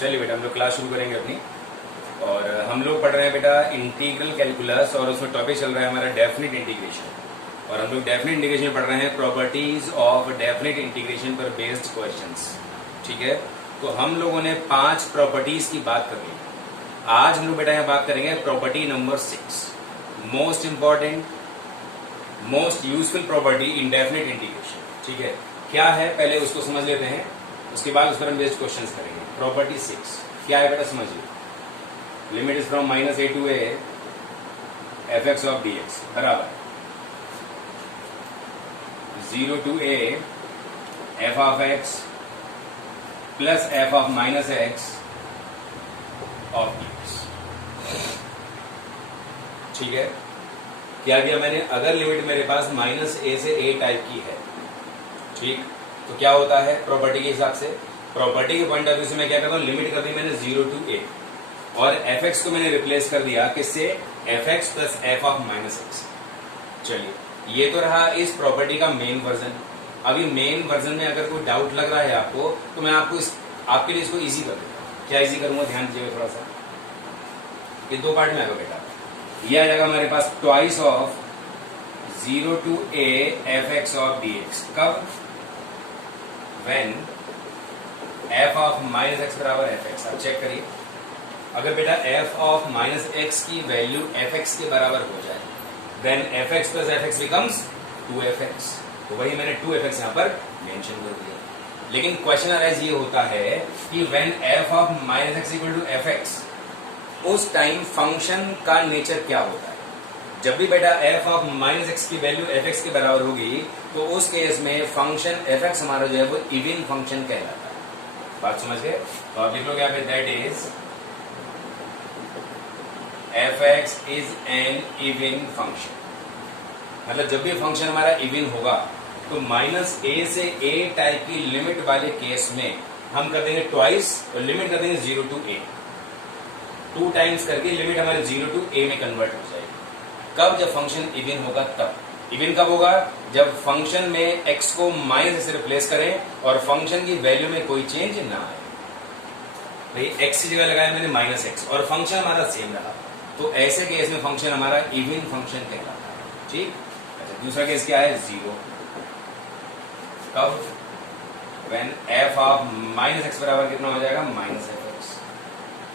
चलिए बेटा हम लोग क्लास शुरू करेंगे अपनी। और हम लोग पढ़ रहे हैं बेटा इंटीग्रल कैलकुलस, और उसमें टॉपिक चल रहा है हमारा डेफिनेट इंटीग्रेशन। और हम लोग डेफिनेट इंटीग्रेशन में पढ़ रहे हैं प्रॉपर्टीज ऑफ डेफिनेट इंटीग्रेशन पर बेस्ड क्वेश्चंस। ठीक है, तो हम लोगों ने 5 प्रॉपर्टीज की बात कर ली। आज हम लोग बेटा यहाँ बात करेंगे property number 6, most important most useful property in definite integration. ठीक है, क्या है पहले उसको समझ लेते हैं, उसके बाद उस पर हम बेस्ड क्वेश्चन करेंगे। प्रॉपर्टी 6 क्या है बेटा समझिए। Limit is from -a to a f(x) of dx बराबर 0 to a f of x plus f of -x of dx। ठीक है, क्या किया मैंने, अगर लिमिट मेरे पास -a से a टाइप की है, ठीक, तो क्या होता है प्रॉपर्टी के हिसाब से, प्रॉपर्टी के पॉइंट ऑफ व्यू से मैं क्या करता हूँ, लिमिट कर दी मैंने 0 to a और fx को मैंने रिप्लेस कर दिया किससे, fx plus f of -x। चलिए, ये तो रहा इस प्रॉपर्टी का मेन वर्जन। अभी मेन वर्जन में अगर कोई डाउट लग रहा है आपको, तो मैं आपको आपके लिए इसको इजी कर दूंगा। क्या इजी करूंगा, ध्यान दीजिएगा थोड़ा सा। ये 2 पार्ट में आएगा बेटा। ये आ जाएगा हमारे पास twice of 0 to a fx of dx। कब, व्हेन f of -x बराबर fx। अब चेक करिए, अगर बेटा f of -x की वैल्यू fx के बराबर हो जाए, then fx plus fx becomes 2fx। तो वही मैंने 2fx यहाँ पर मेंशन कर दिया। लेकिन क्वेश्चन अराइज ये होता है कि when f of -x equal to fx, उस टाइम फंक्शन का नेचर क्या होता है। जब भी बेटा f of -x की वैल्यू fx के बराबर होगी, तो उस केस में फंक्शन fx हमारा जो है वो इवन फंक्शन कहलाता है। बात समझ गए, तो आप लिख लो यहाँ पे that is fx is an even function. मतलब जब भी फंक्शन हमारा इवन होगा, तो -a से a टाइप की लिमिट वाले केस में हम कर देंगे ट्वाइस, और लिमिट कर देंगे 0 to a। 2 टाइम्स करके लिमिट हमारे 0 to a में कन्वर्ट हो जाएगी। कब, जब फंक्शन इवन होगा तब। इवन कब होगा, जब फंक्शन में x को माइनस से रिप्लेस करें और फंक्शन की वैल्यू में कोई चेंज ना आए। भाई x की जगह लगाया मैंने -x और फंक्शन हमारा सेम रहा, तो ऐसे केस में फंक्शन हमारा इवन फंक्शन कहलाता है। ठीक, अच्छा दूसरा केस क्या है, 0। कब, व्हेन f ऑफ -x बराबर कितना हो जाएगा, -fx।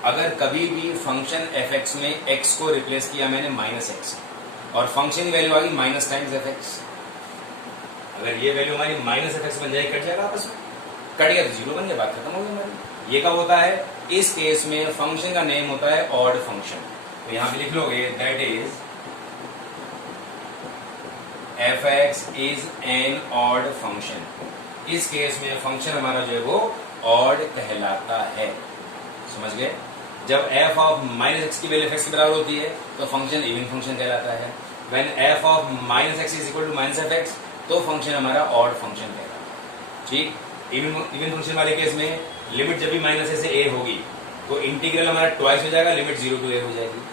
अगर कभी भी फंक्शन fx में x को रिप्लेस किया मैंने -x और फंक्शन की वैल्यू आ गई माइनस टाइम्स fx, अगर ये वैल्यू हमारी -fx बन जाएगी, कट जाएगा आपस में, कट गया तो 0 बन गया, बात खत्म हो गई हमारी। ये कब होता है, इस केस में फंक्शन का नेम होता है ऑड फंक्शन। तो यहां पे लिख लोगे that is fx is an odd function. इस केस में फंक्शन हमारा जो है वो ऑड कहलाता है। समझ गए, जब f ऑफ -x की वैल्यू fx के बराबर होती है, तो फंक्शन इवन फंक्शन कहलाता है। When f of -x is equal to -fx, तो फंक्शन हमारा ऑड फंक्शन कहलाता है। ठीक, इवन फंक्शन वाले केस में लिमिट जब भी -a से a होगी, तो इंटीग्रल हमारा ट्वाइस हो जाएगा, लिमिट 0 to a हो जाएगी।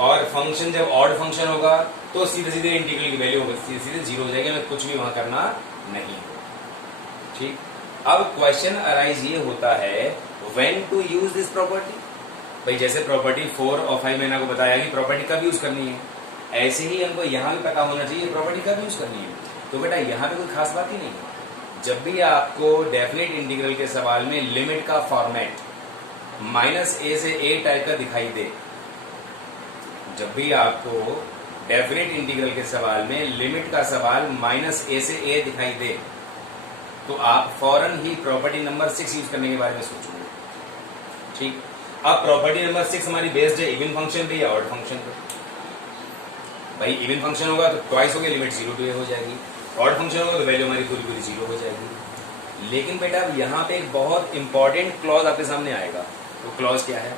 और फंक्शन जब ऑड फंक्शन होगा, तो सीधे सीधे इंटीग्रल की वैल्यू सीधे सीधे 0 हो जाएगी, हमें कुछ भी वहां करना नहीं। ठीक, अब क्वेश्चन अराइज ये होता है when to use this property. भाई जैसे प्रॉपर्टी 4 और 5 मैंने आपको बताया कि प्रॉपर्टी कब यूज करनी है, ऐसे ही हमको यहाँ भी पता होना चाहिए प्रॉपर्टी कब यूज करनी है। तो बेटा यहाँ पे कोई खास बात ही नहीं है। जब भी आपको डेफिनेट इंटीग्रल के सवाल में लिमिट का फॉर्मेट -a से a टाइप का दिखाई दे, जब भी आपको डेफिनेट इंटीग्रल के सवाल में लिमिट का सवाल -a से a दिखाई दे, तो आप फौरन ही प्रॉपर्टी नंबर 6 यूज करने के बारे में सोचोगे। ठीक, अब प्रॉपर्टी नंबर 6 हमारी बेस्ड है इवन फंक्शन पे या ऑड फंक्शन पे। भाई इवन फंक्शन होगा तो ट्वाइस हो गया, लिमिट 0 to a हो जाएगी। ऑड फंक्शन होगा तो वैल्यू हमारी पूरी पूरी 0 हो जाएगी। लेकिन बेटा यहाँ पे एक बहुत इंपॉर्टेंट क्लॉज आपके सामने आएगा। वो क्लॉज क्या है,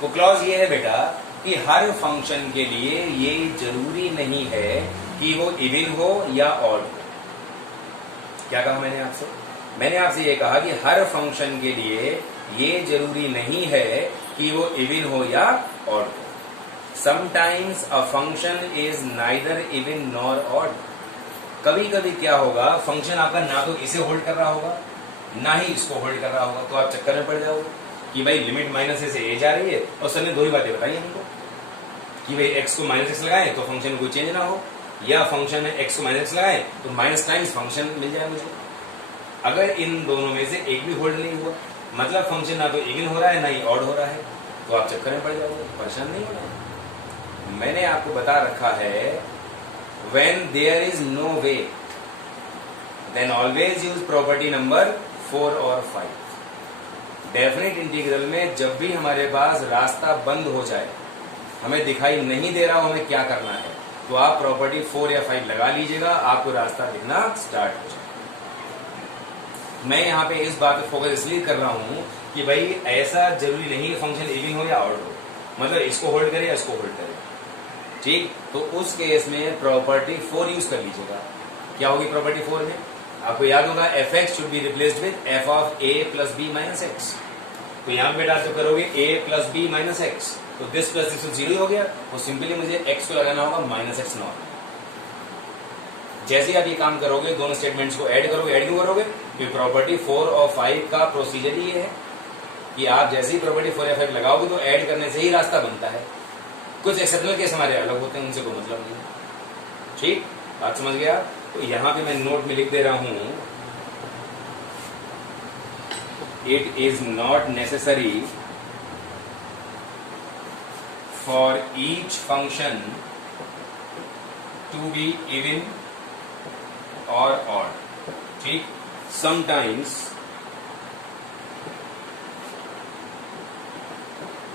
वो क्लॉज ये है बेटा कि हर फंक्शन के लिए ये जरूरी नहीं है कि वो इवन हो या ऑड हो। क्या कहा मैंने आपसे, मैंने आपसे ये कहा कि हर फंक्शन के लिए ये जरूरी नहीं है कि वो इवन हो या ऑड हो। Sometimes a function is neither even nor odd. कभी कभी क्या होगा, फंक्शन आपका ना तो इसे होल्ड कर रहा होगा ना ही इसको होल्ड कर रहा होगा, तो आप चक्कर में पड़ जाओगे। कि भाई लिमिट माइनस ए से ए जा रही है, और सर ने दो ही बातें बताई हमको कि भाई एक्स को माइनस एक्स लगाएं तो फंक्शन में कोई चेंज ना हो, या फंक्शन में एक्स को माइनस एक्स लगाएं तो माइनस टाइम्स फंक्शन मिल जाए मुझे। अगर इन दोनों में से एक भी होल्ड नहीं हुआ, मतलब फंक्शन ना तो इवन हो रहा है ना ही ऑड हो रहा है, तो आप चक्कर में पड़ जाओगे, परेशान नहीं होना। मैंने आपको बता रखा है when there is no way then always use property number 4 और 5। डेफिनेट इंटीग्रल में जब भी हमारे पास रास्ता बंद हो जाए, हमें दिखाई नहीं दे रहा हो हमें क्या करना है, तो आप प्रॉपर्टी 4 या 5 लगा लीजिएगा, आपको रास्ता दिखना स्टार्ट हो जाएगा। मैं यहाँ पे इस बात पे फोकस इसलिए कर रहा हूं कि भाई ऐसा जरूरी नहीं है फंक्शन इवन हो या ऑड हो, मतलब इसको होल्ड करे या इसको होल्ड करे, ठीक। तो उस केस में प्रॉपर्टी 4 यूज कर लीजिएगा। क्या होगी प्रॉपर्टी 4 में? आपको याद होगा f x should be replaced with f of a plus b minus x. तो यहाँ बेटा आप जो करोगे a plus b minus x, तो दिस प्लस दिस जीरो हो गया, तो सिंपली मुझे एक्स को लगाना होगा माइनस एक्स नॉट। जैसे ही आप ये काम करोगे, दोनों स्टेटमेंट्स को ऐड करोगे। ऐड क्यों करोगे? क्योंकि प्रॉपर्टी 4 और 5 का प्रोसीजर ही है कि आप जैसे ही प्रॉपर्टी 4 या 5 लगाओगे तो ऐड करने से ही रास्ता बनता है। कुछ एक्सेप्शनल केस हमारे अलग होते हैं, उनसे कोई मतलब नहीं, ठीक। बात समझ गया? तो यहां पे मैं नोट में लिख दे रहा हूं, it is not necessary for each function to be even और ऑड, ठीक। Sometimes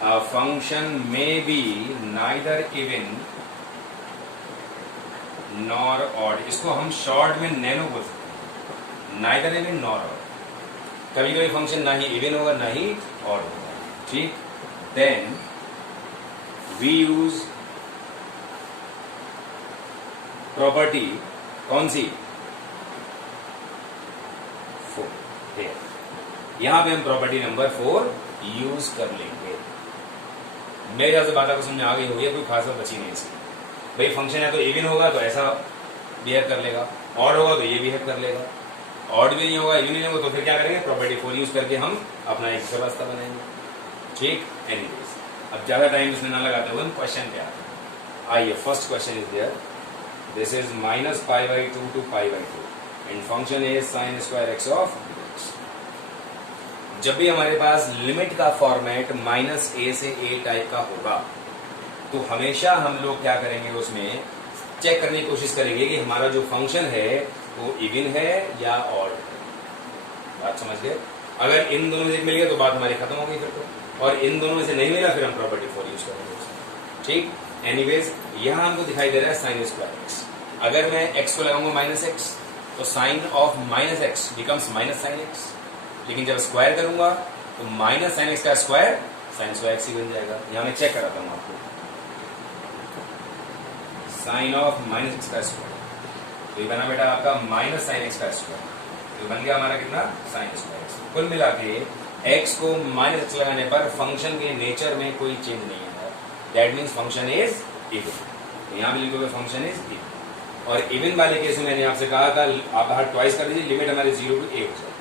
a function may be neither even nor odd। इसको हम शॉर्ट में नैनो बोल सकते हैं, नाइदर इवन नॉर ऑड। कभी कभी फंक्शन ना ही इवन होगा ना ही ऑड होगा, ठीक। देन वी यूज प्रॉपर्टी कौन सी? 4। यहां पे हम प्रॉपर्टी नंबर 4 यूज कर लेंगे। मेरे ख्याल से बात आपको समझ आ गई होगी, कोई खास बात बची नहीं इसकी। भाई फंक्शन है तो इवन होगा तो ऐसा बिहेव कर लेगा, ऑड होगा तो ये बिहेव कर लेगा, ऑड भी नहीं होगा इवन नहीं होगा तो फिर क्या करेंगे? प्रॉपर्टी 4 यूज करके हम अपना एक रास्ता बनाएंगे, ठीक। एनीवेज, अब ज्यादा टाइम इसमें ना लगाते हुए हम क्वेश्चन पे आते हैं। आइए, first question is there, this is minus pi by 2 to pi by 2 and function is sine square x of. जब भी हमारे पास लिमिट का फॉर्मेट माइनस ए से ए टाइप का होगा, तो हमेशा हम लोग क्या करेंगे? उसमें चेक करने की कोशिश करेंगे कि हमारा जो फंक्शन है वो इवन है या ऑड है। बात समझ गए? अगर इन दोनों में से मिल गया तो बात हमारी खत्म हो गई फिर तो, और इन दोनों में से नहीं मिला फिर हम प्रॉपर्टी 4 यूज करेंगे, ठीक। एनीवेज, यहां हमको दिखाई दे रहा है साइन स्क्वायर एक्स। अगर मैं एक्स को लगाऊंगा माइनस एक्स, तो sine of minus x becomes minus sine x. लेकिन जब स्क्वायर करूंगा तो माइनस साइन एक्स का स्क्वायर साइन स्क्वायर एक्स ही बन जाएगा। यहां मैं चेक कराता हूं आपको, साइन ऑफ माइनस एक्स का स्क्वायर, तो ये बना बेटा आपका माइनस साइन एक्स का स्क्वायर, तो बन गया हमारा कितना? Sine square x. कुल मिला के एक्स को माइनस एक्स लगाने पर फंक्शन के नेचर में कोई चेंज नहीं है, that means function is even. तो यहां भी लिखोगे फंक्शन इज इवन। और इवन वाले केस में मैंने आपसे कहा था आप बाहर ट्वाइस कर दीजिए, लिमिट हमारी 0 टू ए हो जाए।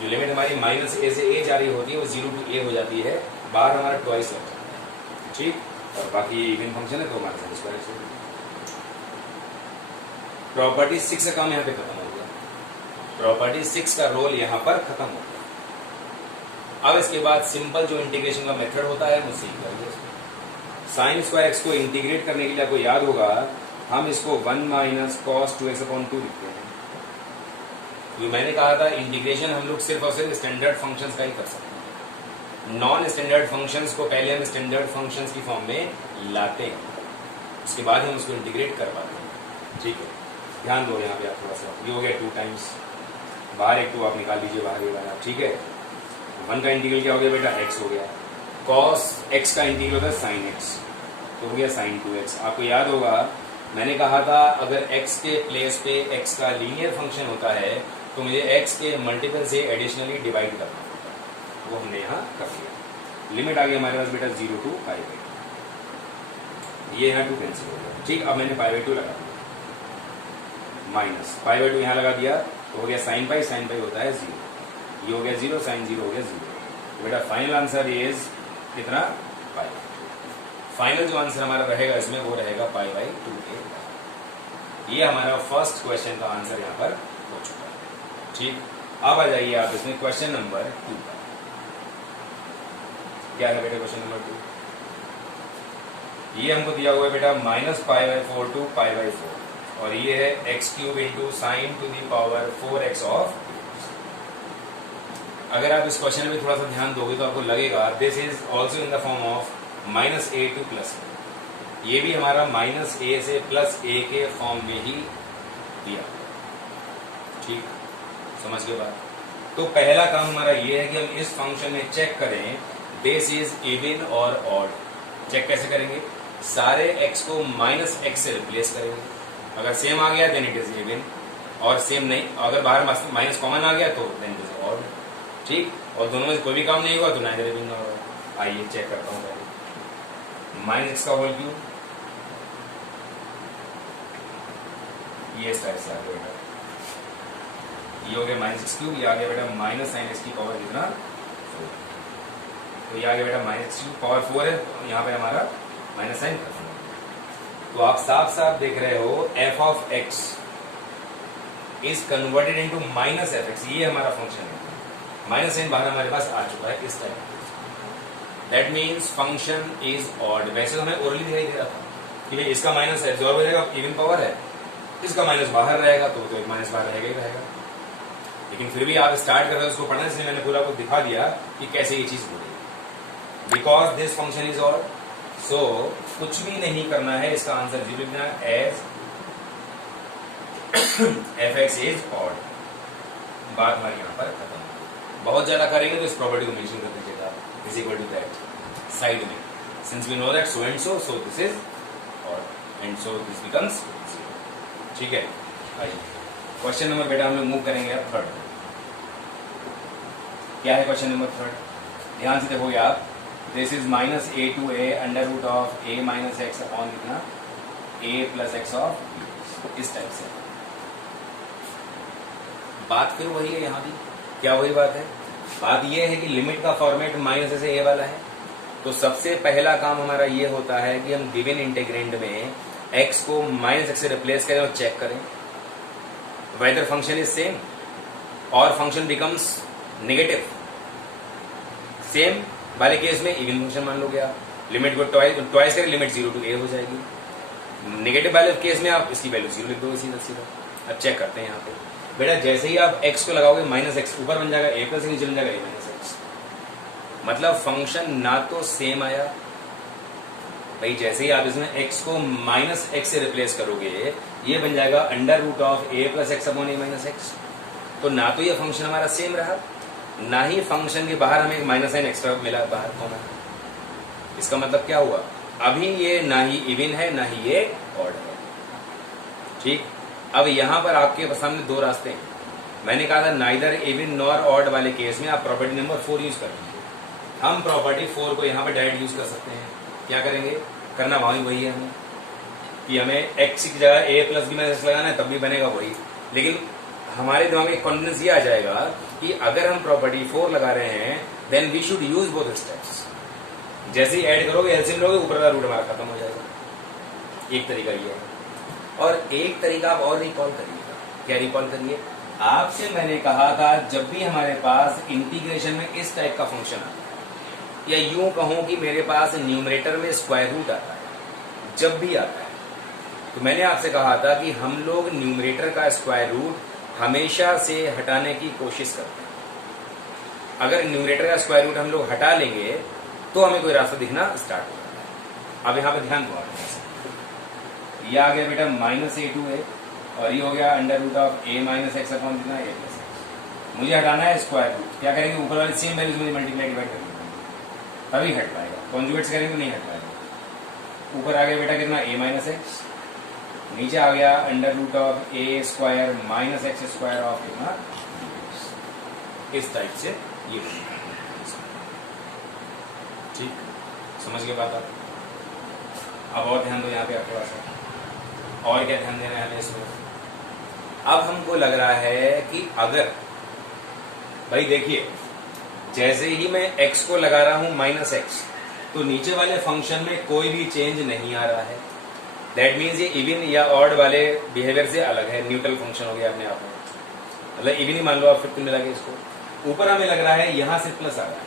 जो लिमिट हमारी माइनस ए से ए जारी होती है वो 0 टू ए हो जाती है, बाहर हमारा ट्वाइस लग जाता है, ठीक। और बाकी ये इवन फंक्शन है तो हमारा साइन स्क्वायर एक्स। प्रॉपर्टी 6 का काम यहाँ पे खत्म हो गया, प्रॉपर्टी 6 का रोल यहाँ पर खत्म हो गया। अब इसके बाद सिंपल जो इंटीग्रेशन का मेथड होता है वो सीख लेंगे। साइन स्क्वायर एक्स को इंटीग्रेट करने के लिए आपको याद होगा हम इसको 1 माइनस कॉस 2x अपॉन 2 लिखते हैं। जो मैंने कहा था इंटीग्रेशन हम लोग सिर्फ और सिर्फ स्टैंडर्ड फंक्शंस का ही कर सकते हैं, नॉन स्टैंडर्ड फंक्शंस को पहले हम स्टैंडर्ड फंक्शंस की फॉर्म में लाते हैं, उसके बाद हम उसको इंटीग्रेट कर पाते हैं, ठीक है। ध्यान दो यहाँ पे आप थोड़ा सा, ये हो गया 2 टाइम्स, बाहर एक 2 आप निकाल लीजिए बाहर ये वाला, ठीक है। 1 का इंटीग्रल क्या हो गया बेटा? x हो गया। cos x का इंटीग्रल होता है sin x, तो हो गया sin 2x। आपको याद होगा मैंने कहा था अगर x के प्लेस पे x का लीनियर फंक्शन होता है तो मुझे x के मल्टीपल से एडिशनली डिवाइड करना होता है, वो हमने यहाँ कर दिया। लिमिट आ गई हमारे पास बेटा 0 टू पाई बाई 2, ये यहाँ 2 कैंसिल हो गया, ठीक। अब मैंने पाई बाई 2 लगा दिया, माइनस पाई बाई 2 यहाँ लगा दिया तो हो गया साइन पाई होता है 0, ये हो गया 0, साइन 0 हो गया 0। बेटा फाइनल आंसर इज कितना, पाई। फाइनल जो आंसर हमारा रहेगा इसमें वो रहेगा पाई बाई 2a। ये हमारा फर्स्ट क्वेश्चन का आंसर यहाँ पर हो चुका है। ठीक, अब आ जाइए आप इसमें क्वेश्चन नंबर 2 का। क्या है बेटा क्वेश्चन नंबर 2? ये हमको दिया हुआ है बेटा -π/4 to π/4 और ये है x³ into sine to the power 4x of. अगर आप इस क्वेश्चन में थोड़ा सा ध्यान दोगे तो आपको लगेगा this is also in the form of -a to +a। ये भी हमारा -a से +a के फॉर्म में ही दिया। ठीक, समझ गए बात? तो पहला काम हमारा ये है कि हम इस फंक्शन में चेक करें बेस इज इवन और ऑड। चेक कैसे करेंगे? सारे x को -x से रिप्लेस करेंगे। अगर सेम आ गया देन इट इज इवन, और सेम नहीं, अगर बाहर माइनस कॉमन आ गया तो देन इट इज ऑड। ठीक, और दोनों में कोई भी काम नहीं हुआ तो नाइदर इवन ना होगा। आइए चेक करता हूँ पहले। -x का होल क्यूब, ये इस टाइप से आ गया बेटा। ये हो गया -x³, ये आ गया बेटा -sin x की पावर कितना 4। तो ये आ गया बेटा -x³ पावर 4 है, यहाँ पे हमारा -sin खत्म हो गया। तो आप साफ साफ देख रहे हो f of x is converted into -fx। ये हमारा फंक्शन है, माइनस साइन बाहर हमारे पास आ चुका है इस type. That means function is odd. वैसे तो हमें ओरली दिखाई दे रहा था कि भाई इसका माइनस एब्जॉर्ब हो जाएगा, इवन पावर है, इसका माइनस बाहर रहेगा तो एक माइनस बाहर रहेगा ही रहेगा। लेकिन फिर भी आप स्टार्ट कर रहे हो उसको पढ़ना, इसलिए मैंने पूरा आपको दिखा दिया कि कैसे ये चीज बोलेगी। Because this function is odd, so कुछ भी नहीं करना है, इसका आंसर जीरो लिखना एज fx इज ऑड। बात हमारी यहाँ पर खत्म। बहुत ज्यादा करेंगे तो इस प्रॉपर्टी को मेंशन कर दीजिएगा, is equal to that side में, since we know that so and so this is odd and so this becomes 0। ठीक है, आइए क्वेश्चन नंबर बेटा हम लोग मूव करेंगे अब थर्ड। क्या है क्वेश्चन नंबर थर्ड? ध्यान से देखोगे आप, this is -a to a under root of a - x upon कितना a + x ऑफ, इस टाइप से। बात फिर वही है यहाँ भी। क्या वही बात है? बात यह है कि लिमिट का फॉर्मेट माइनस से a वाला है। तो सबसे पहला काम हमारा ये होता है कि हम गिवन इंटीग्रेंड में x को -x से रिप्लेस करें और चेक करें वेदर फंक्शन इज सेम और फंक्शन बिकम्स नेगेटिव। सेम वाले केस में इवन फंक्शन मान लोगे आप, लिमिट को ट्वाइस करें, लिमिट 0 to a हो जाएगी। नेगेटिव वाले केस में आप इसकी वैल्यू 0 लिख दोगे सीधा सीधा। अब चेक करते हैं यहाँ पे बेटा, जैसे ही आप x को लगाओगे -x ऊपर बन जाएगा a + नीचे बन जाएगा a - x। मतलब फंक्शन ना तो सेम आया भाई, जैसे ही आप इसमें x को -x से रिप्लेस करोगे ये बन जाएगा under root of a + x upon a - x। तो ना तो ये फंक्शन हमारा सेम रहा, ना ही फंक्शन के बाहर हमें एक माइनस साइन एक्स्ट्रा मिला बाहर कॉमन। इसका मतलब क्या हुआ? अभी ये ना ही इवन है ना ही ये ऑड है। ठीक, अब यहां पर आपके सामने दो रास्ते हैं। मैंने कहा था नाइदर इवन नॉर ऑड वाले केस में आप प्रॉपर्टी नंबर 4 यूज करेंगे। हम प्रॉपर्टी 4 को यहाँ पे डायरेक्ट यूज कर सकते हैं। क्या करेंगे? करना वही है हमें कि हमें x की जगह a + b - x लगाना है, तब भी बनेगा वही। लेकिन हमारे दिमाग में कॉन्फिडेंस ये आ जाएगा कि अगर हम प्रॉपर्टी 4 लगा रहे हैं then we should use both steps. जैसे ही ऐड करोगे एलसीएम लोगे ऊपर का रूट हमारा खत्म हो जाएगा। एक तरीका ये है, और एक तरीका आप और रिकॉल करिएगा। क्या रिकॉल करिए? आपसे मैंने कहा था जब भी हमारे पास इंटीग्रेशन में इस टाइप का फंक्शन आता है, या यूं कहूं कि मेरे पास न्यूमरेटर में स्क्वायर रूट आता है, जब भी आता है तो मैंने आपसे कहा था कि हम लोग न्यूमरेटर का स्क्वायर रूट हमेशा से हटाने की कोशिश करते हैं। अगर न्यूमरेटर का स्क्वायर रूट हम लोग हटा लेंगे तो हमें कोई रास्ता दिखना स्टार्ट हो जाता है। अब यहाँ पे ध्यान दो, ये आ गया बेटा -a to a और ये हो गया under root of a - x upon कितना a + x। मुझे हटाना है स्क्वायर रूट। क्या करेंगे? ऊपर वाली सेम वैल्यूज मुझे मल्टीप्लाई डिवाइड करेंगे तभी हट पाएगा। कॉन्जुगेट्स करेंगे तो नहीं हट पाएगा। ऊपर आ गया बेटा कितना a - x, नीचे आ गया under root of a² - x² of कितना, इस टाइप से ये। ठीक, समझ गए बात आप? अब और ध्यान दो यहाँ पे आपके पास। और क्या ध्यान देना है इसमें? अब हमको लग रहा है कि अगर भाई देखिए जैसे ही मैं x को लगा रहा हूं माइनस एक्स, तो नीचे वाले फंक्शन में कोई भी चेंज नहीं आ रहा है। दैट मीन्स ये इवन या ऑड वाले बिहेवियर से अलग है, न्यूट्रल फंक्शन हो गया अपने आप में। मतलब इवन ही मान लो आप, फिर मिला के इसको ऊपर हमें लग रहा है यहां से प्लस आ रहा है।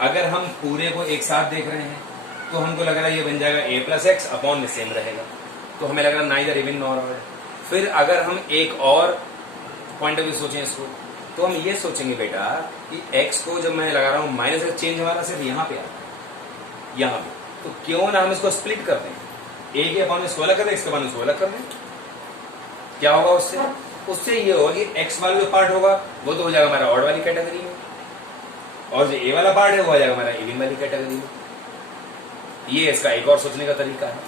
अगर हम पूरे को एक साथ देख रहे हैं तो हमको लग रहा है ये बन जाएगा a प्लस एक्स अपॉन में सेम रहेगा, तो हमें लग रहा है नाइदर इवन नॉर ऑड। फिर अगर हम एक और पॉइंट ऑफ व्यू सोचें इसको, तो हम ये सोचेंगे बेटा कि x को जब मैं लगा रहा हूं माइनस एक्स, चेंज हमारा सिर्फ यहाँ पे आता है, यहाँ पे, तो क्यों ना हम इसको स्प्लिट कर दें, a के अपॉन में इसको अलग कर दें, x के अपॉन में इसको अलग कर दें। क्या होगा उससे? उससे ये होगा कि x वाला जो पार्ट होगा वो तो हो जाएगा हमारा ऑड वाली कैटेगरी में, और जो a वाला पार्ट है वो आ जाएगा हमारा इवन वाली कैटेगरी में। ये इसका एक और सोचने का तरीका है।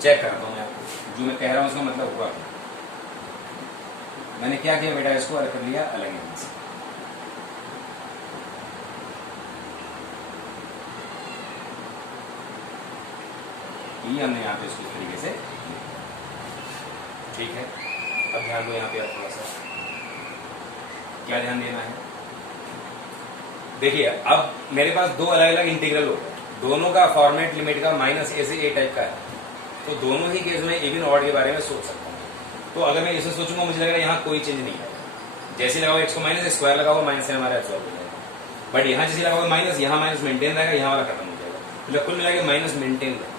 चेक करता हूं मैं आपको, जो मैं कह रहा हूं उसका मतलब हुआ क्या। मैंने क्या किया बेटा, इसको अलग कर लिया अलग यहां से। ये हमने यहां पे इसको इस तरीके से, ठीक है। अब ध्यान दो यहां पे, आप थोड़ा सा क्या ध्यान देना है। देखिए अब मेरे पास दो अलग अलग इंटीग्रल हो गए, दोनों का फॉर्मेट लिमिट का माइनस ए से ए टाइप का है, तो दोनों ही केस में इवन ऑड के बारे में सोच सकता हूँ। तो अगर मैं इसे सोचूंगा, मुझे लग रहा है यहाँ कोई चेंज नहीं आएगा। जैसे लगाओ एक्स को माइनस, स्क्वायर लगाओ माइनस से हमारा एब्सॉर्ब हो जाएगा। बट यहाँ जैसे लगाओ माइनस, यहाँ माइनस मेंटेन रहेगा, यहाँ वाला खत्म हो जाएगा, मतलब कुल मिला के माइनस मेंटेन रहेगा।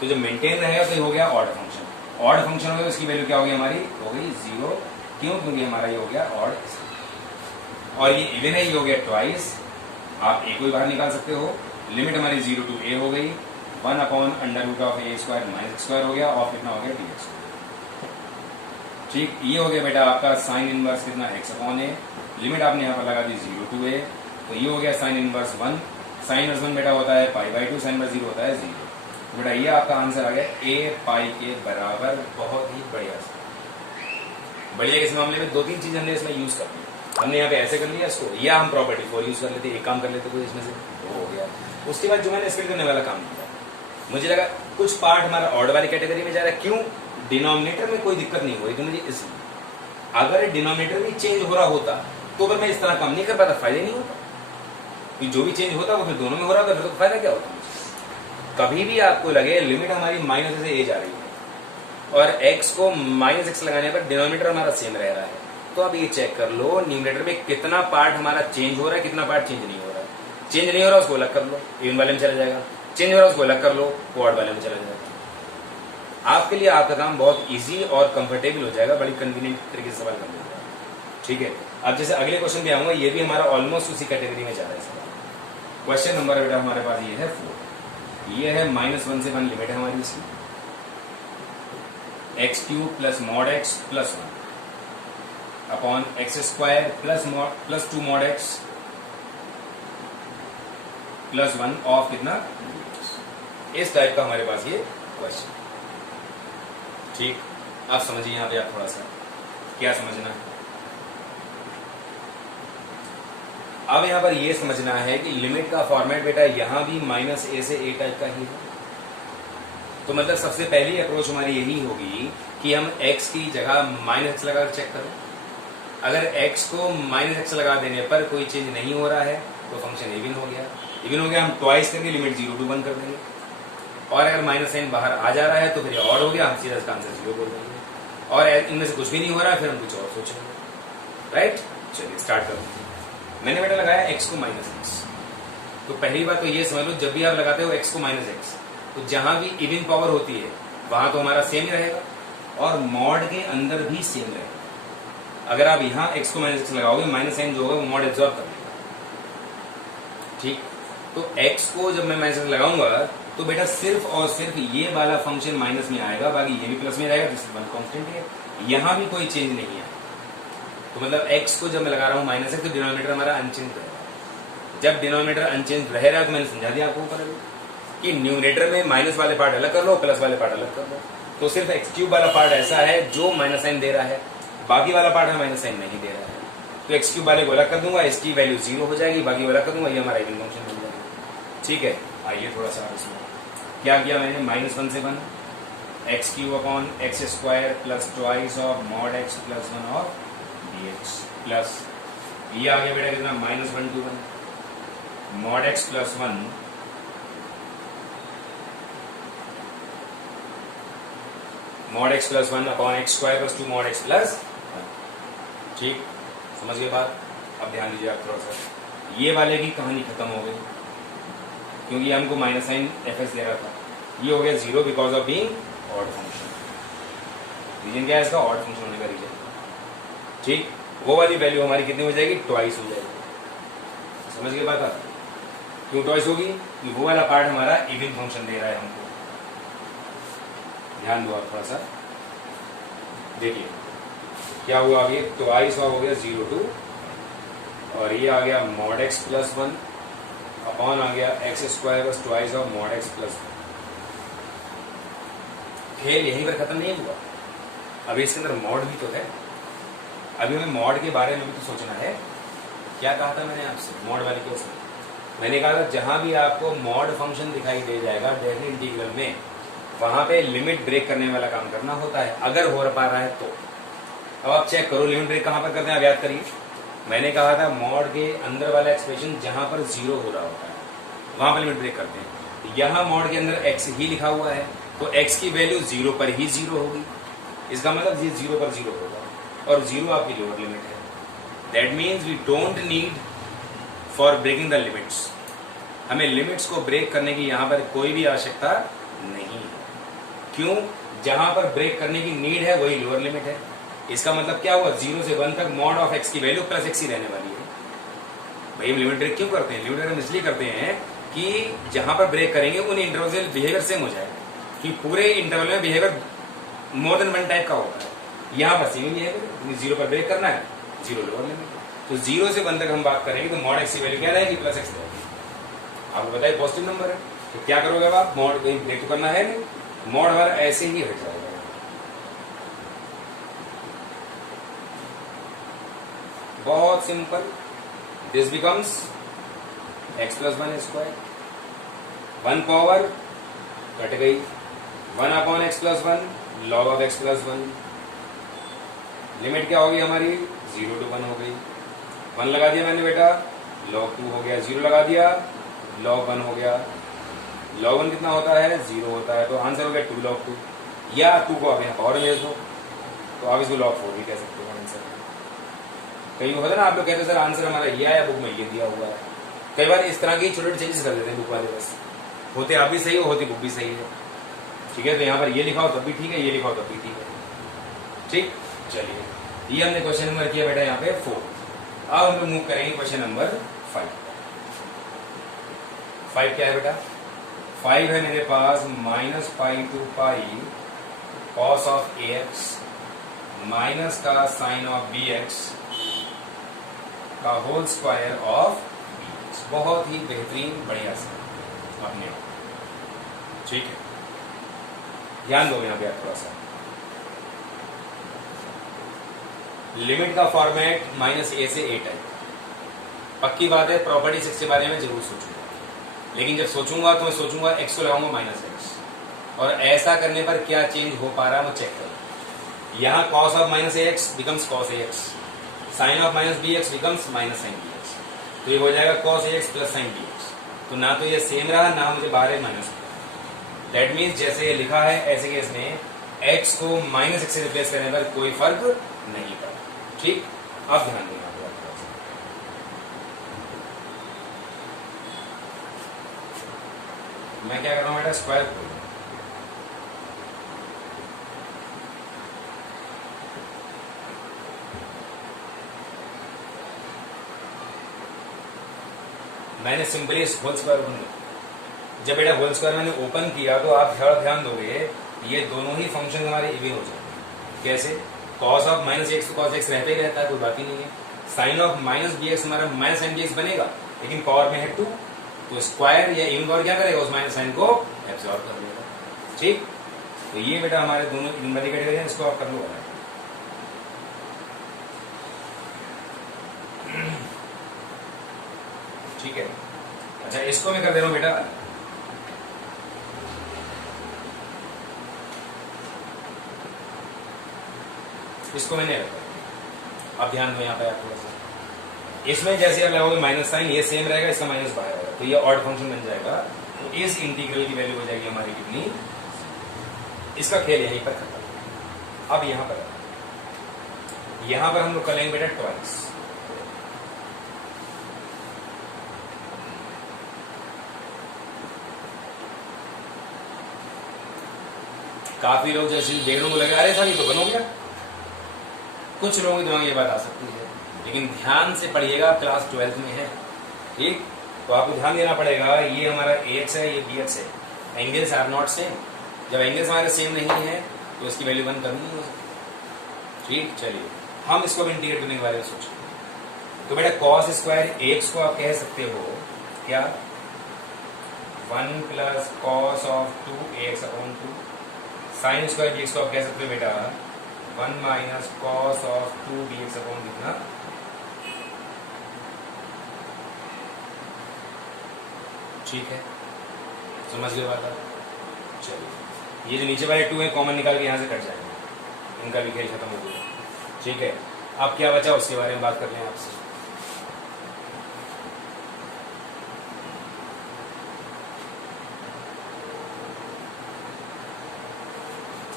तो जब मेंटेन रहेगा तो ये हो गया ऑड फंक्शन। ऑड फंक्शन हो गया, उसकी वैल्यू क्या हो गई हमारी, हो गई 0। क्यों? क्योंकि हमारा ये हो गया ऑड, और ये इवन है, ये हो गया ट्वाइस। आप ए को भी बाहर निकाल सकते हो। लिमिट हमारी 0 to a हो गई, 1 upon under root of a square minus square हो गया, और कितना हो गया dx। ठीक, ये हो गया बेटा आपका साइन इनवर्स कितना, x अपॉन ए। लिमिट आपने यहाँ पर लगा दी 0 to a, तो ये हो गया साइन इनवर्स 1। साइन इनवर्स 1 बेटा होता है π/2, साइन इनवर्स 0 होता है 0। तो बेटा ये आपका आंसर आ गया a पाई के बराबर। बहुत ही बढ़िया बढ़िया। इस मामले में 2-3 चीज हमने इसमें यूज कर दी। हमने यहाँ पे ऐसे कर लिया इसको, या हम प्रॉपर्टी 4 यूज कर लेते, एक काम कर लेते कोई इसमें से, वो हो गया। उसके बाद जो मैंने स्प्लिट करने वाला काम किया, मुझे लगा कुछ पार्ट हमारा ऑड वाली कैटेगरी में जा रहा है। क्यों? डिनोमिनेटर में कोई दिक्कत नहीं हो रही, तो मुझे इसलिए अगर डिनोमिनेटर भी चेंज हो रहा होता तो फिर मैं इस तरह काम नहीं कर पाता, फायदा नहीं होता। कि जो भी चेंज होता वो फिर दोनों में हो रहा था, फिर तो फायदा क्या होता। कभी भी आपको लगे लिमिट हमारी माइनस से ए जा रही है और एक्स को माइनस एक्स लगाने पर डिनोमिनेटर हमारा सेम रह रहा है, तो आप ये चेक कर लो न्यूमरेटर में कितना पार्ट हमारा चेंज हो रहा है, कितना पार्ट चेंज नहीं हो रहा है। चेंज नहीं हो रहा उसको अलग कर लो, इवन वाले में चला जाएगा। चेंज हो रहा उसको अलग कर लो, ऑड वाले में चला जाएगा। आपके लिए आपका काम बहुत इजी और कंफर्टेबल हो जाएगा, बड़ी कन्वीनियंट तरीके से सवाल कर लेगा। ठीक है, अब जैसे अगले क्वेश्चन पे आऊंगा, ये भी हमारा ऑलमोस्ट उसी कैटेगरी में जा रहा है सवाल। क्वेश्चन नंबर बेटा हमारे पास ये है 4। ये है -1 से 1 लिमिट है हमारी इसकी, x³ plus mod x plus 1 upon x² plus 2 mod x plus 1 of कितना, इस टाइप का हमारे पास ये क्वेश्चन। ठीक, आप समझिए यहां पे आप थोड़ा सा क्या समझना है। अब यहां पर ये समझना है कि लिमिट का फॉर्मेट बेटा यहां भी -a से a टाइप का ही है। तो मतलब सबसे पहली अप्रोच हमारी यही होगी कि हम x की जगह -x लगाकर चेक करें। अगर x को -x लगा देने पर कोई चेंज नहीं हो रहा है तो फंक्शन इवन हो गया। इवन हो गया, हम ट्वाइस करके लिमिट 0 to 1 कर देंगे, और अगर माइनस साइन बाहर आ जा रहा है तो फिर ये ऑड हो गया, हम सीधा इसका आंसर 0 बोल देंगे। और इनमें से कुछ भी नहीं हो रहा है फिर हम कुछ और सोचेंगे। राइट, चलिए स्टार्ट करते हैं। मैंने बेटा लगाया x को -x। तो पहली बात तो ये समझ लो, जब भी आप लगाते हो x को -x, तो जहां भी इवन पावर होती है वहां तो हमारा सेम ही रहेगा, और मॉड के अंदर भी सेम रहेगा। अगर आप यहाँ x को -x लगाओगे, माइनस साइन जो होगा वो मॉड एब्जॉर्ब कर लेगा। ठीक, तो x को जब मैं -x लगाऊंगा तो बेटा सिर्फ और सिर्फ ये वाला फंक्शन माइनस में आएगा, बाकी ये भी प्लस में रहेगा, तो सिर्फ 1 कांस्टेंट है, यहां भी कोई चेंज नहीं है। तो मतलब x को जब मैं लगा रहा हूं -x, तो डिनोमिनेटर हमारा अनचेंज रहेगा। जब डिनोमिनेटर अनचेंज रहेगा तो मैंने समझा दिया आपको ऊपर कि न्यूमरेटर में माइनस वाले पार्ट अलग कर लो, प्लस वाले पार्ट अलग कर लो। तो सिर्फ x³ वाला पार्ट ऐसा है जो माइनस साइन दे रहा है, बाकी वाला पार्ट में माइनस साइन नहीं दे रहा है। तो x³ वाले को अलग कर दूंगा, इसकी वैल्यू 0 हो जाएगी, बाकी अलग कर दूंगा, ये हमारा इवन फंक्शन बन जाएगा। ठीक है, आइए थोड़ा सा इसमें क्या किया मैंने, -1 से 1 x³ upon x² plus twice of mod x plus 1 of dx plus ये आ गया बेटा कितना -1 to 1 mod x plus 1 mod x plus 1 upon x square plus 2 mod x plus 1। ठीक, समझ गए बात। अब ध्यान दीजिए आप थोड़ा सा, ये वाले की कहानी खत्म हो गई क्योंकि हमको माइनस साइन एफ एस दे रहा था। ये हो गया 0 because of being odd function. Reason क्या है इसका? ऑड फंक्शन होने का रीजन। ठीक, वो वाली वैल्यू हमारी कितनी हो जाएगी? ट्वाइस हो जाएगी। समझ गए बात आप? क्यों ट्वाइस होगी? कि वो वाला पार्ट हमारा इवन फंक्शन दे रहा है हमको। ध्यान दो आप थोड़ा सा, देखिए क्या हुआ। अभी ट्वाइस हो गया 0 to, और ये आ गया mod x प्लस 1 अपॉन आ गया x square plus twice of mod x plus 1। खेल यहीं पर खत्म नहीं हुआ, अभी इसके अंदर मॉड भी तो है। अभी हमें मॉड के बारे में भी तो सोचना है। क्या कहा था मैंने आपसे मॉड वाले केस में? मैंने कहा था जहां भी आपको मॉड फंक्शन दिखाई दे जाएगा डेफिनेट इंटीग्रल में, वहां पे लिमिट ब्रेक करने वाला काम करना होता है, अगर हो पा रहा है तो। अब आप चेक करो लिमिट ब्रेक कहां पर करते हैं, आप याद करिए। मैंने कहा था मॉड के अंदर वाला एक्सप्रेशन जहां पर 0 हो रहा होता है वहां पर लिमिट ब्रेक करते हैं। यहाँ मॉड के अंदर x ही लिखा हुआ है, तो x की वैल्यू 0 पर ही 0 होगी। इसका मतलब ये 0 पर 0 होगा, और 0 आपकी लोअर लिमिट है। That means we don't need for breaking the limits. हमें लिमिट्स को ब्रेक करने की यहाँ पर कोई भी आवश्यकता नहीं है। क्यों? जहां पर ब्रेक करने की नीड है वही लोअर लिमिट है। इसका मतलब क्या हुआ? 0 से 1 तक मॉड ऑफ x की वैल्यू प्लस x ही रहने वाली है। भाई हम लिमिट ब्रेक क्यों करते हैं? लिमिट ब्रेक हम इसलिए करते हैं कि जहां पर ब्रेक करेंगे उन इंटरवल से बिहेवियर सेम हो जाए, कि पूरे इंटरवल में बिहेवियर मोर देन 1 टाइप का होता है। यहाँ पर सेम बिहेवियर, 0 पर ब्रेक करना है, 0 लोअर लिमिट। तो 0 से 1 तक हम बात करेंगे तो मॉड x की वैल्यू क्या रहेगी? प्लस x रहेगी। आपको बताइए पॉजिटिव नंबर है तो क्या करोगे अब आप? मॉड कहीं ब्रेक तो करना है नहीं, मॉड हमारा ऐसे ही हट जाएगा। बहुत simple, this becomes x plus 1 square, 1 power cut गई, 1 upon x plus 1 log of x plus 1। Limit क्या होगी हमारी? 0 to 1 हो गई। 1 लगा दिया मैंने बेटा, log 2 हो गया। 0 लगा दिया, log 1 हो गया। log 1 कितना होता है? 0 होता है। तो आंसर हो गया 2 log 2, या 2 को आप यहाँ पावर भेज दो तो आप इसको log 4 भी कह सकते हो आंसर। कई होता है ना, आप लोग कहते हैं सर आंसर हमारा ये आया, बुक में ये दिया हुआ है। कई बार इस तरह की छोटे छोटे चेंजेस कर देते हैं बुक वाले, बस होते आप भी सही हो, होती बुक भी सही है। ठीक है, तो यहाँ पर ये लिखा हो तब भी ठीक है, ये लिखा हो तब भी ठीक है। ठीक, चलिए ये हमने क्वेश्चन नंबर किया बेटा यहाँ पे 4। अब हम लोग मूव करेंगे क्वेश्चन नंबर 5। 5 क्या है बेटा? 5 है मेरे पास -पाई to pi cos of ax minus का साइन ऑफ bx का होल स्क्वायर ऑफ bx। बहुत ही बेहतरीन, बढ़िया से अपने। ठीक है, ध्यान दो यहाँ पे आप थोड़ा सा। लिमिट का फॉर्मेट -a से a टाइप। पक्की बात है, प्रॉपर्टी 6 के बारे में जरूर सोचूंगा, लेकिन जब सोचूंगा तो मैं सोचूंगा x को लगाऊंगा -x, और ऐसा करने पर क्या चेंज हो पा रहा है वो चेक करो। यहाँ cos of -ax becomes cos ax, sine of -bx becomes -sin bx, तो ये हो जाएगा cos ax plus sin bx। तो ना तो ये सेम रहा, ना मुझे बाहर है माइनस। दैट मीन्स जैसे ये लिखा है ऐसे केस में x को -x से रिप्लेस करने पर कोई फर्क नहीं पड़ा। ठीक, अब ध्यान देना। मैं क्या कर रहा हूं बेटा? स्क्वायर को मैंने सिंपली इस होल स्क्वायर ओपन किया। जब बेटा होल स्क्वायर मैंने ओपन किया तो आप ध्यान दोगे ये दोनों ही फंक्शन हमारे इवन हो जाएंगे। कैसे? cos ऑफ -x तो cos x रहता ही रहता है, कोई बात ही नहीं है। साइन ऑफ -bx हमारा -sin bx बनेगा, लेकिन पावर में है 2, तो स्क्वायर या इवन पावर क्या करेगा? उस माइनस साइन को एब्जॉर्ब कर लेगा। ठीक, तो ये बेटा हमारे दोनों इवन वाली कैटेगरी है, इसको आप कर लो। ठीक है, अच्छा इसको मैं कर दे रहा हूं बेटा, इसको मैंने रखा। अब ध्यान दो यहाँ पे आप थोड़ा सा, इसमें जैसे आप लगाओगे माइनस साइन, ये सेम रहेगा, इसका माइनस बाहर आएगा, तो ये ऑड फंक्शन बन जाएगा। तो इस इंटीग्रल की वैल्यू हो जाएगी हमारी कितनी, इसका खेल यहीं पर खत्म। अब यहां पर हम लोग कर लेंगे बेटा ट्वाइस। काफी लोग जैसे देखने को लगे अरे साहब ये तो बन हो गया, कुछ लोगों के दिमाग में ये बात आ सकती है, लेकिन ध्यान से पढ़िएगा, क्लास 12th में है, ठीक। तो आपको ध्यान देना पड़ेगा, ये हमारा ax है, ये bx है, एंगल्स आर नॉट सेम। जब एंगल्स हमारे सेम नहीं है तो इसकी वैल्यू 1 कम नहीं हो सकती, ठीक। चलिए हम इसको भी इंटीग्रेट करने के बारे में सोचेंगे। तो बेटा cos स्क्वायर ax को आप कह सकते हो क्या, 1 plus cos of 2ax upon 2। Sine square bx को आप कह सकते हो बेटा 1 minus cos of 2 dx upon कितना, ठीक है, समझ गए बात आप। चलिए ये जो नीचे वाले 2 है कॉमन निकाल के यहाँ से कट जाएंगे, इनका भी खेल खत्म हो गया, ठीक है। अब क्या बचा उसके बारे में बात कर लें आपसे।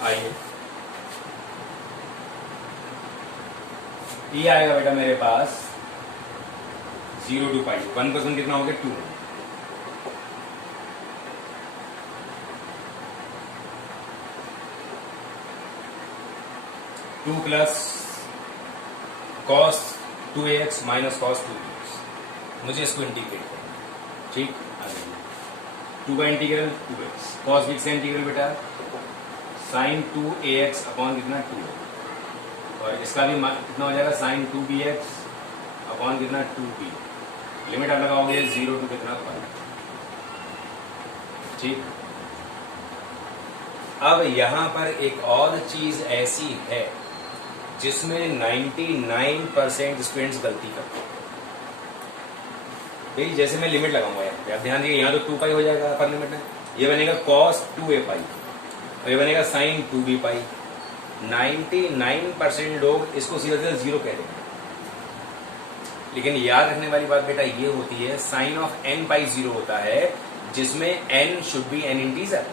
आइए, ये आएगा बेटा मेरे पास 0 to पाई, 1% कितना हो गया 2, two plus cos 2ax minus cos 2bx। मुझे इसको इंटीग्रेट करना, ठीक। 2 का इंटीग्रल 2x, कॉस bx का इंटीग्रल बेटा साइन 2ax अपॉन कितना 2, और इसका भी कितना हो जाएगा साइन 2bx अपॉन कितना 2b। लिमिट आप लगाओगे 0 to कितना पाई, ठीक। अब यहां पर एक और चीज ऐसी है जिसमें 99% स्टूडेंट्स गलती करते हैं। ठीक, जैसे मैं लिमिट लगाऊंगा यहाँ पे, आप ध्यान दीजिए, यहाँ तो 2 पाई हो जाएगा अपर लिमिट में, ये बनेगा cos 2a पाई और ये बनेगा sin 2b पाई। 99% लोग इसको सीधा सीधा 0 कह देंगे, लेकिन याद रखने वाली बात बेटा ये होती है साइन ऑफ n पाई 0 होता है, जिसमें n should be n integer.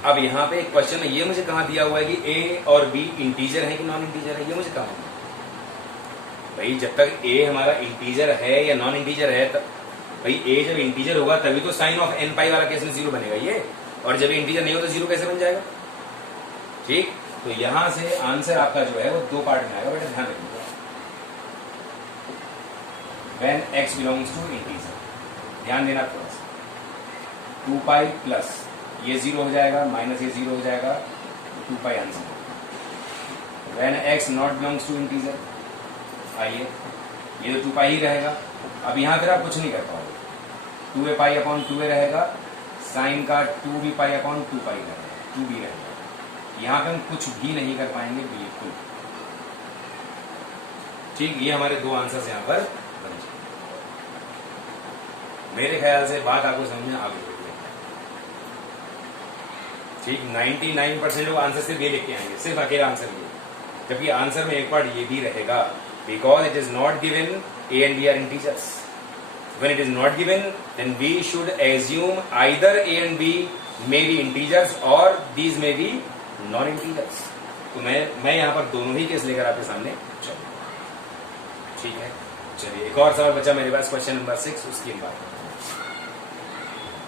अब यहाँ पे एक क्वेश्चन है, ये मुझे कहाँ दिया हुआ है कि a और b इंटीजर है कि नॉन इंटीजर है, ये मुझे कहाँ है भाई। जब तक a हमारा इंटीजर है या नॉन इंटीजर है, तब भाई a जब इंटीजर होगा तभी तो साइन ऑफ n पाई वाला केस में 0 बनेगा ये, और जब इंटीजर नहीं हो तो 0 कैसे बन जाएगा, ठीक। तो यहां से आंसर आपका जो है वो 2 पार्ट में आएगा बेटा, ध्यान रखिएगा। When x belongs to integer, ध्यान देना थोड़ा सा, 2 पाई प्लस ये 0 हो जाएगा, माइनस ये 0 हो जाएगा, 2 pi answer. When x not belongs to integer, आइए ये तो 2 पाई ही रहेगा। अब यहाँ फिर आप कुछ नहीं कर पाओगे, 2a पाई अपॉन 2a रहेगा, साइन का 2b पाई अपॉन 2 पाई रहेगा, 2b रहेगा। यहाँ पे हम कुछ भी नहीं कर पाएंगे बिल्कुल, ठीक। ये हमारे 2 आंसर्स यहाँ पर बन जाएंगे। मेरे ख्याल से बात आपको समझ में आ गई है, ठीक। 99% लोग आंसर सिर्फ ये लिख के आएंगे, सिर्फ अकेला आंसर ये, जबकि आंसर में एक पार्ट ये भी रहेगा, because it is not given a and b are integers. When it is not given, then we should assume either a and b may be integers or these may be non-integers. तो मैं यहाँ पर दोनों ही case लेकर आपके सामने चलूँ, ठीक है। चलिए एक और सवाल बचा मेरे पास, क्वेश्चन नंबर 6, उसकी बात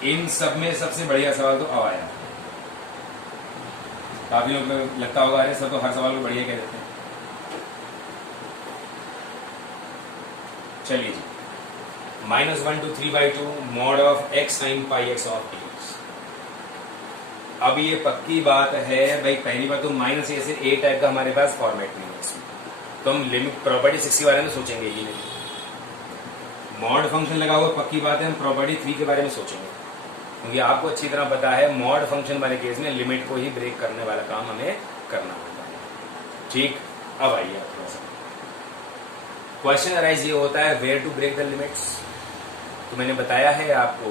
इन सब में सबसे बढ़िया सवाल तो अब आया। काफी लोग लगता होगा अरे सर तो हर सवाल को बढ़िया कह देते हैं। चलिए जी, -1 to 3/2 mod of x sin pi x of dx। अब ये पक्की बात है भाई, पहली बात तो माइनस ए से ए टाइप का हमारे पास फॉर्मेट नहीं है इसमें, तो हम लिमिट प्रॉपर्टी 6 के बारे में सोचेंगे ही नहीं। मॉड फंक्शन लगा हुआ पक्की बात है, हम प्रॉपर्टी 3 के बारे में सोचेंगे, क्योंकि आपको अच्छी तरह पता है मॉड फंक्शन वाले केस में लिमिट को ही ब्रेक करने वाला काम हमें करना होता है, ठीक। अब आइए थोड़ा सा क्वेश्चन अराइज ये होता है where to break the limits. तो मैंने बताया है आपको,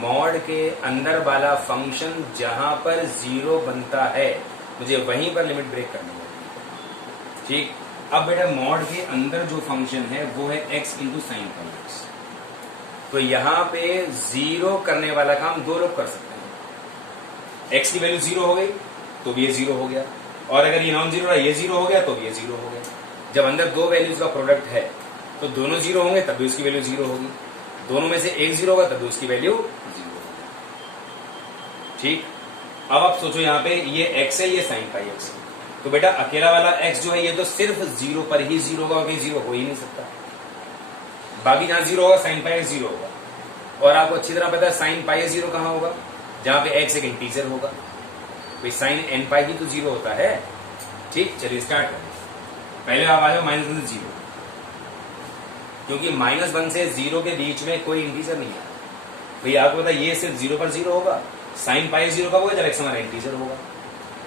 मॉड के अंदर वाला फंक्शन जहां पर 0 बनता है मुझे वहीं पर लिमिट ब्रेक करनी होगी, ठीक। अब बेटा मॉड के अंदर जो फंक्शन है वो है x into sine pi x. तो यहां पे जीरो करने वाला काम दो लोग कर सकते हैं। x की वैल्यू जीरो हो गई तो भी ये जीरो हो गया, और अगर ये नॉन जीरो रहा, ये जीरो हो गया तो भी ये जीरो हो गया। जब अंदर दो वैल्यूज का प्रोडक्ट है तो दोनों जीरो होंगे तब भी उसकी वैल्यू जीरो होगी, दोनों में से एक जीरो होगा तब भी उसकी वैल्यू जीरो होगी। ठीक, अब आप सोचो यहाँ पे ये x है, ये साइन पाई एक्स है, तो बेटा अकेला वाला x जो है ये तो सिर्फ जीरो पर ही जीरो होगा, और कहीं जीरो हो ही नहीं सकता। बाकी जहां जीरो होगा साइन पाई एक्स जीरो होगा, और आपको अच्छी तरह पता है साइन पाई एक्स जीरो कहां होगा, जहां पे x एक इंटीजर होगा। भाई साइन एन पाई ही तो जीरो होता है। ठीक, चलिए स्टार्ट करें। पहले आप आ जाओ माइनस वन से जीरो, क्योंकि माइनस वन से जीरो के बीच में कोई इंटीजर नहीं है। भाई आपको पता है ये सिर्फ जीरो पर जीरो होगा, साइन पाई जीरो कब होगा, जब एक्स हमारा इंटीजर होगा।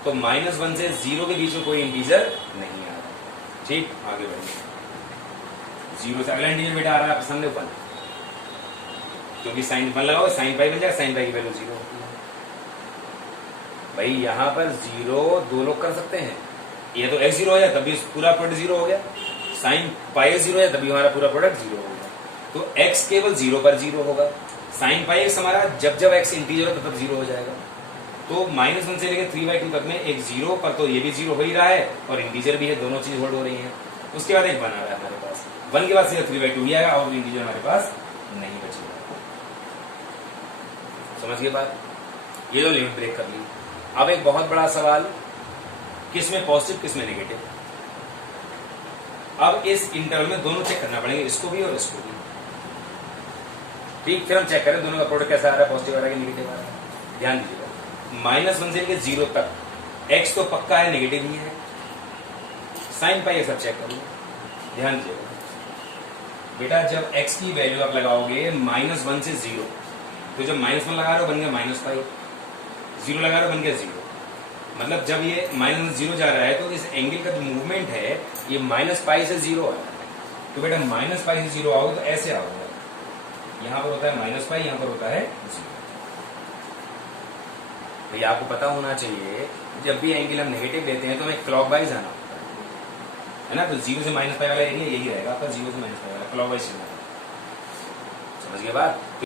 तो माइनस वन से जीरो के बीच में कोई इंटीजर नहीं आ रहा। ठीक, आगे बढ़िए। जीरो से अगला इंटीजर बेटा आ रहा है आपके सामने वन, क्योंकि साइन वन लगाओगे साइन पाई बन जाएगा, साइन पाई की वैल्यू जीरो होती है। भाई यहां पर जीरो दो लोग कर सकते हैं, ये तो एक्स जीरो हो जाए तभी पूरा प्रोडक्ट जीरो हो गया, साइन पाई जीरो है तभी हमारा पूरा प्रोडक्ट जीरो हो गया। तो एक्स केवल जीरो पर जीरो होगा, साइन पाई एक्स हमारा जब जब एक्स इंटीजर होगा तब जीरो हो जाएगा। तो माइनस वन से लेकर 3/2 तक में एक जीरो पर तो ये भी जीरो हो ही रहा है और इंटीजर भी है, दोनों चीज होल्ड हो रही है। उसके बाद एक वन आ रहा है हमारे पास, वन के बाद सीधा 3/2 ही आएगा और इंटीजर हमारे पास नहीं बचेगा। समझ गए बात? ये तो लिमिट ब्रेक कर ली। अब एक बहुत बड़ा सवाल, किस में पॉजिटिव किस में नेगेटिव। अब इस इंटरवल में दोनों चेक करना पड़ेंगे, इसको भी और इसको भी। ठीक, फिर हम चेक करें दोनों का प्रोडक्ट कैसा आ रहा है, पॉजिटिव आ रहा है कि नेगेटिव आ रहा है। ध्यान दीजिएगा, माइनस वन से लेकर जीरो तक एक्स तो पक्का है, नेगेटिव ही है। साइन पाई सब चेक करो, ध्यान दीजिएगा बेटा। जब एक्स की वैल्यू आप लगाओगे माइनस वन से जीरो, तो जब माइनस वन लगा रहे हो बन गया माइनस पाई, जीरो लगा रहे हो बन गया जीरो। मतलब जब ये माइनस जीरो जा रहा है तो इस एंगल का जो मूवमेंट है ये माइनस पाई से जीरो आ रहा है। तो बेटा माइनस पाई से जीरो आओगे तो ऐसे आओगे, यहां पर होता है माइनस पाई, यहां पर होता है जीरो। भैया आपको पता होना चाहिए जब भी एंगल हम नेगेटिव लेते हैं तो हमें क्लॉकवाइज आना होता है ना। तो जीरो से माइनस पाई वाला एरिया यही रहेगा आपका, जीरो से माइनस पाई वाला क्लॉकवाइज। समझ गए बात?